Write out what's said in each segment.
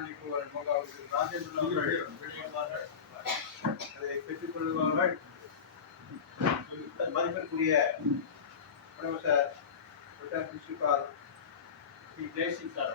மாநில ராஜேந்திரன் அவர்கள் அதை பெற்றுக் கொள்வார்கள். மதிப்பிற்குரிய professor principal Shri Jayasingh sir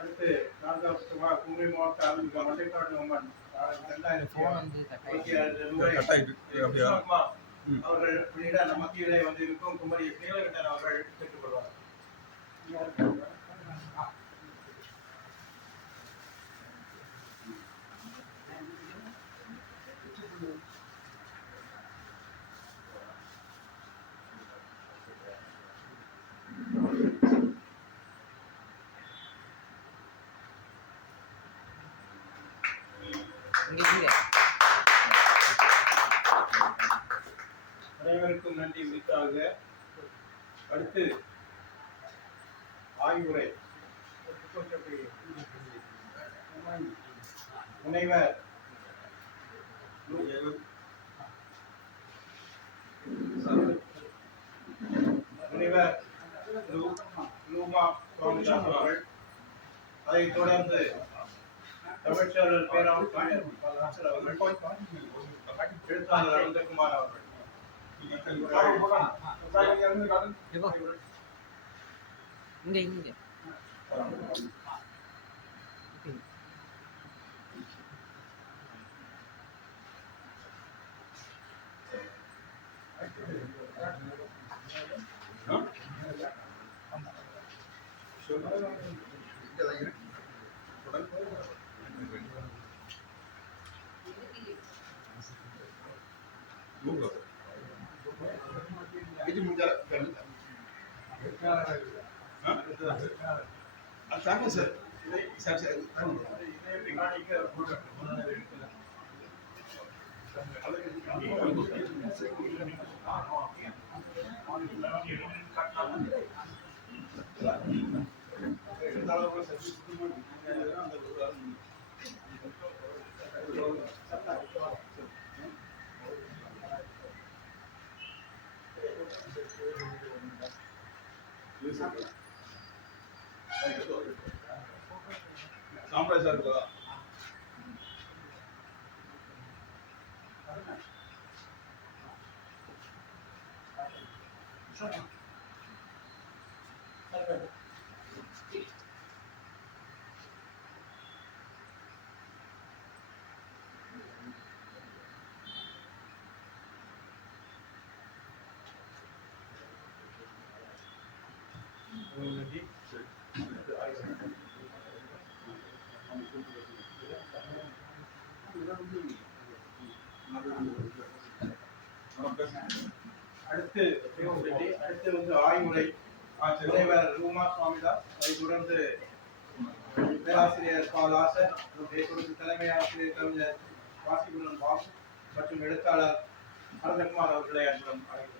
அடுத்து 4வது வருஷமாக குமரி மாவட்ட ஆளுநர் மட்டைக்காடு அம்மன் 2026 அவர்கள் வெளியிட மத்தியிலே வந்து இருக்கும் குமரி நீலகண்டன் அவர்கள் கேட்டுக்கொள்வார். அனைவருக்கும் நன்றி. உரித்தாக அடுத்து ஆய்வுரை முனைவர் லூமா சுவாமிதாஸ் அவர்கள், அதைத் தொடர்ந்து தமிழ்ச்செல்வர் பேராசிரியர் எழுத்தாளர் அனந்தகுமார் அவர்கள். அடுத்து வந்து ஆய்வுரை முனைவர் லூமா சுவாமிதாஸ், அதைத் தொடர்ந்து பேராசிரியர் பாலாசன், அதைத் தொடர்ந்து தலைமை ஆசிரியர் கவிஞர் வாசிகுணன் பாபு மற்றும் எழுத்தாளர் அனந்தகுமார் அவர்களை அன்புடன் அழைக்கிறோம்.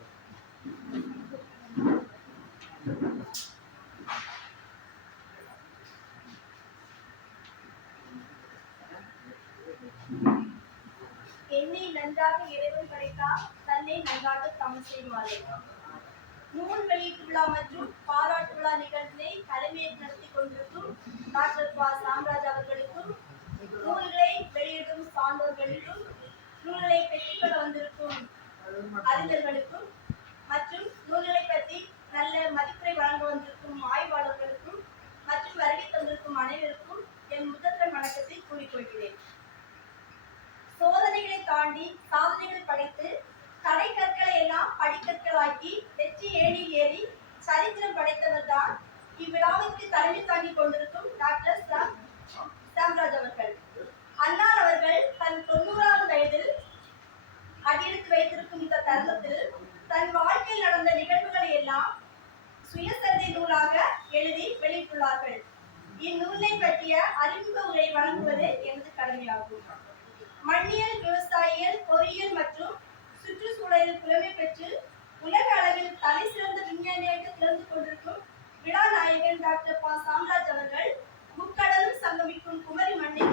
மண்ணை நன்றாக இறைவன் படைத்தால் தன்னை நன்றாக தமிழ் செய்வார். நூல் வெளியீட்டு விழா மற்றும் பாராட்டு விழா நிகழ்ச்சியை தலைமையேற்று நடத்தி கொண்டிருக்கும் டாக்டர் ப. சாம்ராஜ் அவர்களுக்கும், நூல்களை வெளியிடும் சான்றோர்களுக்கும், நூல்களை பெற்றுக்கொள்ள வந்திருக்கும் அறிஞர்களுக்கும் மற்றும் நூல்களை பற்றி நல்ல மதிப்புரை வழங்க வந்திருக்கும் ஆய்வாளர்களுக்கும் மற்றும் வருகை தந்திருக்கும் அனைவருக்கும் என் முதற்கண் வணக்கத்தை கூறிக்கொள்கிறேன். சோதனைகளை தாண்டி சாதனைகள் படைத்து தடை கற்களை எல்லாம் படிக்கற்களாக்கி வெற்றி ஏணியில் ஏறி சரித்திரம் படைத்தவர் தான் இவ்விழாவிற்கு தலைமை தாங்கி கொண்டிருக்கும் டாக்டர் சாம்ராஜ் அவர்கள். அன்னார் அவர்கள் தன் 90வது வயதில் அடியெடுத்து வைத்திருக்கும் இந்த தருணத்தில் தன் வாழ்க்கையில் நடந்த நிகழ்வுகளை எல்லாம் சுயசரிதை நூலாக எழுதி வெளியிட்டுள்ளார்கள். இந்நூலை பற்றிய அறிமுக உரை வழங்குவது எனது கடமையாகும். மண்ணியல், விவசாயியல், பொறியியல் மற்றும் சுற்றுச்சூழலில் புலமை பெற்று உலக அளவில் தலை சிறந்த விஞ்ஞானியாக திறந்து கொண்டிருக்கும் விழா நாயகன் டாக்டர் ப. சாம்ராஜ் அவர்கள் முக்கடலும் சங்கமிக்கும் குமரி மண்ணை